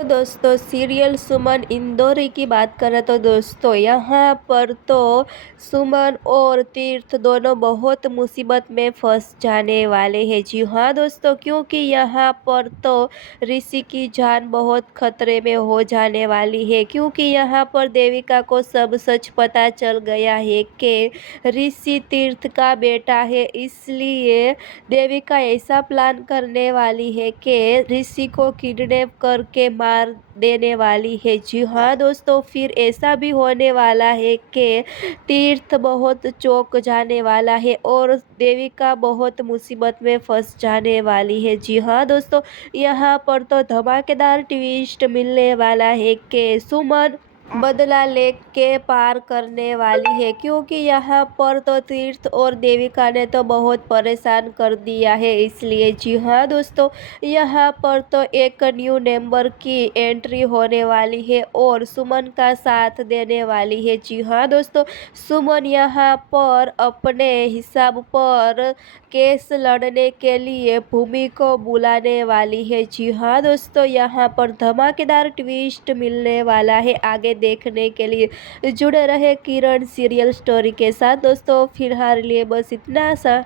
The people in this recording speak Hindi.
तो दोस्तों सीरियल सुमन इंदौरी की बात करें तो दोस्तों यहाँ पर तो सुमन और तीर्थ दोनों बहुत मुसीबत में फंस जाने वाले हैं। जी हाँ दोस्तों, क्योंकि यहाँ पर तो ऋषि की जान बहुत खतरे में हो जाने वाली है, क्योंकि यहाँ पर देविका को सब सच पता चल गया है कि ऋषि तीर्थ का बेटा है। इसलिए देविका ऐसा प्लान करने वाली है कि ऋषि को किडनैप करके मार देने वाली है। जी हाँ दोस्तों, फिर ऐसा भी होने वाला है कि तीर्थ बहुत चौंक जाने वाला है और देविका बहुत मुसीबत में फंस जाने वाली है। जी हाँ दोस्तों, यहाँ पर तो धमाकेदार ट्विस्ट मिलने वाला है कि सुमन बदला लेके पार करने वाली है, क्योंकि यहाँ पर तो तीर्थ और देविका ने तो बहुत परेशान कर दिया है। इसलिए जी हाँ दोस्तों, यहाँ पर तो एक न्यू मेंबर की एंट्री होने वाली है और सुमन का साथ देने वाली है। जी हाँ दोस्तों, सुमन यहाँ पर अपने हिसाब पर केस लड़ने के लिए भूमि को बुलाने वाली है। जी हाँ दोस्तों, यहाँ पर धमाकेदार ट्विस्ट मिलने वाला है। आगे देखने के लिए जुड़े रहे किरण सीरियल स्टोरी के साथ। दोस्तों फिलहाल लिए बस इतना सा।